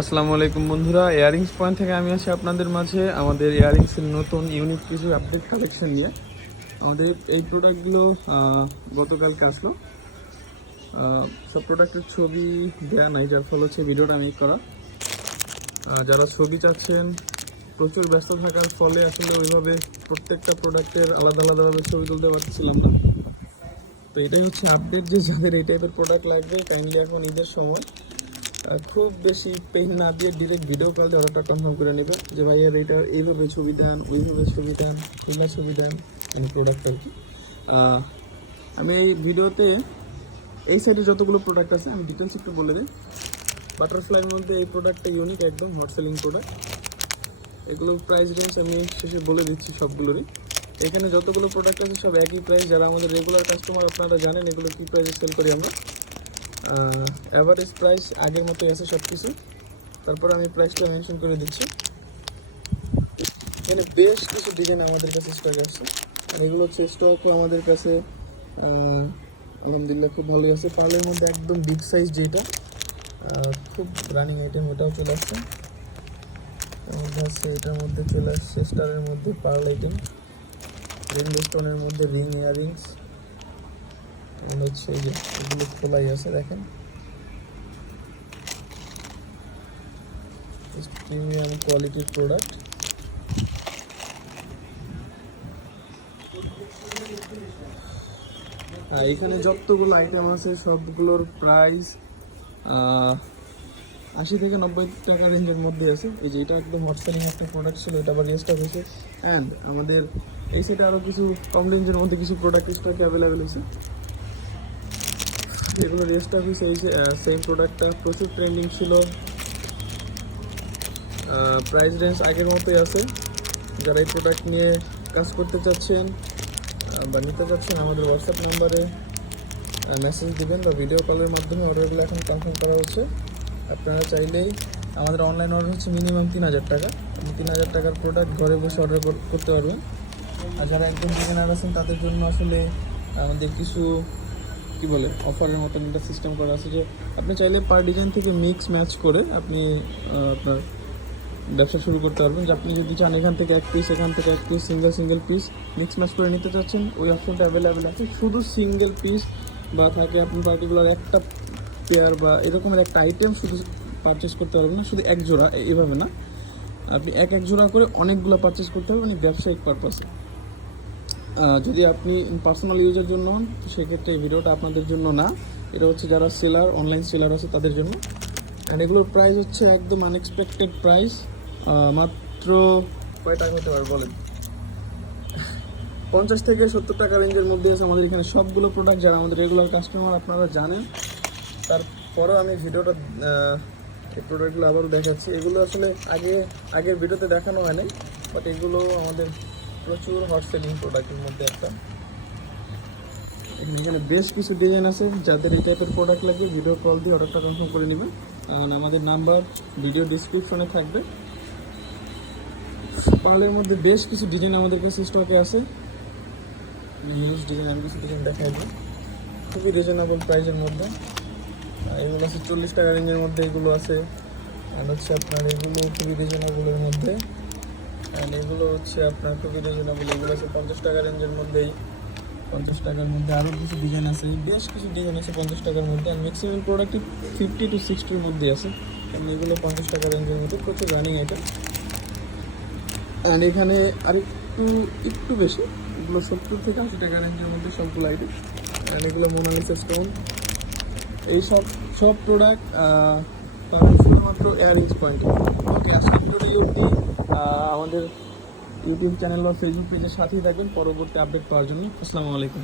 আসসালামু আলাইকুম বন্ধুরা, ইয়ারিংস পয়েন্ট থেকে আমি আছি আপনাদের মাঝে আমাদের ইয়ারিংসের নতুন ইউনিক কিছু আপডেট কালেকশন নিয়ে। আমাদের এই প্রোডাক্টগুলো গতকালকে আসলো। সব প্রোডাক্টের ছবি দেওয়া নাই, যার ফলে হচ্ছে ভিডিওটা মেক করা। যারা ছবি চাচ্ছেন, প্রচুর ব্যস্ত থাকার ফলে আসলে ওইভাবে প্রত্যেকটা প্রোডাক্টের আলাদা আলাদাভাবে ছবি তুলতে পারছিলাম না। তো এটাই হচ্ছে আপডেট, যে যাদের এই টাইপের প্রোডাক্ট লাগবে কাইন্ডলি এখন ঈদের সময় খুব বেশি পেইন না দিয়ে ডিরেক্ট ভিডিও কল দিয়ে অর্ডারটা কনফার্ম করে নেবে যে ভাইয়ার এইটা এইভাবে ছবি দেন, ওইভাবে ছবি দেন, এইগুলা ছবি দেন, মানে প্রোডাক্ট আর কি। আমি এই ভিডিওতে এই সাইডে যতগুলো প্রোডাক্ট আছে আমি ডিটেলস একটু বলে দিই। বাটারফ্লাইয়ের মধ্যে এই প্রোডাক্টটা ইউনিক, একদম হট সেলিং প্রোডাক্ট। এগুলোর প্রাইস রেঞ্জ আমি শেষে বলে দিচ্ছি সবগুলোরই। এখানে যতগুলো প্রোডাক্ট আছে সব একই প্রাইস। যারা আমাদের রেগুলার কাস্টমার আপনারা জানেন এগুলো কী প্রাইসে সেল করি আমরা। অ্যাভারেজ প্রাইস আগের মতোই আছে সব কিছু। তারপর আমি প্রাইসটা মেনশন করে দিচ্ছি। এখানে বেশ কিছু ডিজাইন আমাদের কাছে স্টক আসছে, আর এগুলো হচ্ছে স্টকও আমাদের কাছে আলহামদুলিল্লাহ খুব ভালোই আছে। পার্লের মধ্যে একদম বিগ সাইজ যেটা খুব রানিং আইটেম, ওটাও চলে আসছে। এর মধ্যে আছে, এটার মধ্যে চলে আসছে স্টারের মধ্যে পার্ল আইটেম, রিং স্টোনের মধ্যে রিং ইয়ারিংস। এগুলো হচ্ছে এই যে এগুলো খোলাই আছে, দেখেন প্রিমিয়াম কোয়ালিটির প্রোডাক্ট। এখানে যতগুলো আইটেম আছে সবগুলোর প্রাইস 80 থেকে 90 টাকা রেঞ্জের মধ্যে আছে। এই যে এটা একদম হট সেলিং একটা প্রোডাক্ট ছিল, এটা আবার রিস্টক হয়েছে। অ্যান্ড আমাদের এই সাইডে আরও কিছু কম রেঞ্জের মধ্যে কিছু প্রোডাক্ট স্টকে অ্যাভেলেবেল হয়েছে, এগুলো রিস্টক হয়েছে। এই যে সেম প্রোডাক্টটা প্রচুর ট্রেন্ডিং ছিল। প্রাইস রেঞ্জ আগের মতোই আছে। যারা এই প্রোডাক্ট নিয়ে কাজ করতে চাচ্ছেন বা নিতে চাচ্ছেন আমাদের হোয়াটসঅ্যাপ নাম্বারে মেসেজ দিবেন বা ভিডিও কলের মাধ্যমে অর্ডারগুলো এখন কনফার্ম করা হচ্ছে। আপনারা চাইলেই আমাদের অনলাইন অর্ডার হচ্ছে মিনিমাম 3000 টাকা। আপনি 3000 টাকার প্রোডাক্ট ঘরে বসে অর্ডার করতে পারবেন। আর যারা একদম বিগিনার আছেন তাদের জন্য আসলে আমাদের কিছু কী বলে অফারের মতন একটা সিস্টেম করা আছে, যে আপনি চাইলে পার ডিজাইন থেকে মিক্স ম্যাচ করে আপনি আপনার ব্যবসা শুরু করতে পারবেন। যে আপনি যদি চান এখান থেকে এক পিস, এখান থেকে এক piece, single piece mix match করে নিতে চাচ্ছেন, ওই অপশনটা অ্যাভেলেবেল আছে। শুধু সিঙ্গেল পিস বা থাকে আপনি পার্টিকুলার একটা পেয়ার বা এরকমের একটা আইটেম শুধু পারচেস করতে পারবেন না, শুধু এক জোড়া, এভাবে না। আপনি এক জোড়া করে অনেকগুলো পারচেস করতে পারবেন ব্যবসায়িক পারপাসে। যদি আপনি পার্সোনাল ইউজের জন্য হন তো সেক্ষেত্রে এই ভিডিওটা আপনাদের জন্য না, এটা হচ্ছে যারা সেলার, অনলাইন সেলার আছে তাদের জন্য। অ্যান্ড এগুলোর প্রাইস হচ্ছে একদম আনএক্সপেক্টেড প্রাইস। মাত্র কয় টাকা হতে পারে বলেন? 50 থেকে 70 টাকা রেঞ্জের মধ্যে আছে আমাদের এখানে সবগুলো প্রোডাক্ট। যারা আমাদের রেগুলার কাস্টমার আপনারা জানেন, তারপরেও আমি ভিডিওটা এই প্রোডাক্টগুলো আবারও দেখাচ্ছি। এগুলো আসলে আগের ভিডিওতে দেখানো হয় নাই, বাট এগুলো আমাদের প্রচুর হট সেলিং প্রোডাক্টের মধ্যে একটা। এখানে বেশ কিছু ডিজাইন আছে। যাদের এই টাইপের প্রোডাক্ট লাগে ভিডিও কল দিয়ে অর্ডারটা কনফার্ম করে নেবেন, কারণ আমাদের নাম্বার ভিডিও ডিসক্রিপশনে থাকবে। পার্লের মধ্যে বেশ কিছু ডিজাইন আমাদের কাছে স্টকে আছে, ইউজ ডিজাইন। আমি কিছু ডিজাইন দেখাই দিই খুবই রিজনেবল প্রাইসের মধ্যে। এগুলো আছে 40 টাকা রেঞ্জের মধ্যে, এগুলো আছে। অ্যান্ড হচ্ছে আপনার এগুলো খুবই রিজনেবলের মধ্যে, অ্যান্ড এগুলো হচ্ছে আপনার খুবই রিজনেবল। এগুলো আছে 50 টাকা রেঞ্জের মধ্যেই। 50 টাকার মধ্যে আরও কিছু ডিজাইন আছে, বেশ কিছু ডিজাইন আছে 50 টাকার মধ্যে। আর ম্যাক্সিমাম প্রোডাক্টই 50 to 60-র মধ্যে আছে, কারণ এগুলো 50 টাকা রেঞ্জের মধ্যে প্রচুর রানিং এটা। অ্যান্ড এখানে একটু বেশি, এগুলো 70 থেকে 80 টাকা রেঞ্জের মধ্যে সবগুলো আইটেম। অ্যান্ড এগুলো মোনালিসা স্টোন। এই সব প্রোডাক্ট পাবেন শুধুমাত্র ইয়ারিংস পয়েন্টে। ওকে, আজকে ভিডিওটা আমাদের ইউটিউব চ্যানেল বা ফেসবুক পেজের সাথেই থাকবেন পরবর্তী আপডেট পাওয়ার জন্য। আসসালামু আলাইকুম।